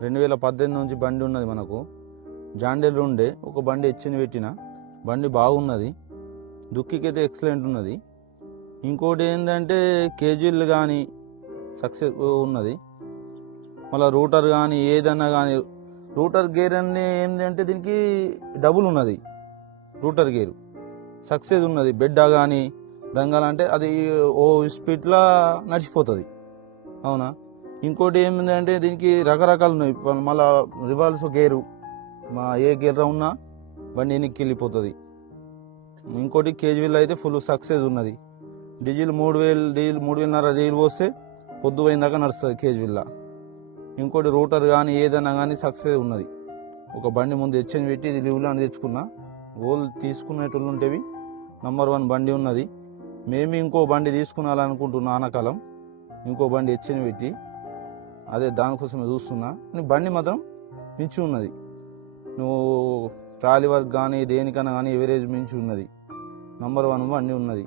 2018 నుంచి బండి ఉన్నది మనకు. జాండేలు ఉండే ఒక బండి హెచ్ఎన్ పెట్టిన బండి బాగున్నది, దుక్కికైతే ఎక్సలెంట్ ఉన్నది. ఇంకోటి ఏంటంటే కేజీలు కానీ సక్సెస్ ఉన్నది. మళ్ళీ రూటర్ కానీ ఏదన్నా కానీ రూటర్ గేర్ అన్నీ ఏంటంటే దీనికి డబుల్ ఉన్నది. రూటర్ గేరు సక్సెస్ ఉన్నది. బెడ్డ కానీ దంగాలంటే అది ఓ స్పీడ్లో నడిచిపోతుంది. అవునా. ఇంకోటి ఏమిందంటే దీనికి రకరకాలు ఉన్నాయి. మళ్ళీ రివాల్స్ గేరు ఏ గేర్ ఉన్నా బండి వెనక్కి వెళ్ళిపోతుంది. ఇంకోటి కేజీలో అయితే ఫుల్ సక్సెస్ ఉన్నది. డీజిల్ 3000 డీజిల్ 3500 డీజిల్ పోస్తే పొద్దు పోయిందాకా నడుస్తుంది కేజీలో. ఇంకోటి రూటర్ కానీ ఏదైనా కానీ సక్సెస్ ఉన్నది. ఒక బండి ముందు హెచ్ఎన్ పెట్టి ఇది లివ్లో అని తెచ్చుకున్నా. ఓల్ తీసుకునేటోళ్ళు ఉంటేవి నంబర్ 1 బండి ఉన్నది. మేము ఇంకో బండి తీసుకున్నాలనుకుంటున్నా ఆనకాలం, ఇంకో బండి హెచ్ఎన్ పెట్టి అదే దానికోసమే చూస్తున్నా. బండి మాత్రం మించి ఉన్నది. నువ్వు ట్రాలీ వర్క్ కానీ దేనికన్నా కానీ ఎవరేజ్ మించి ఉన్నది. నంబర్ 1 బండి ఉన్నది.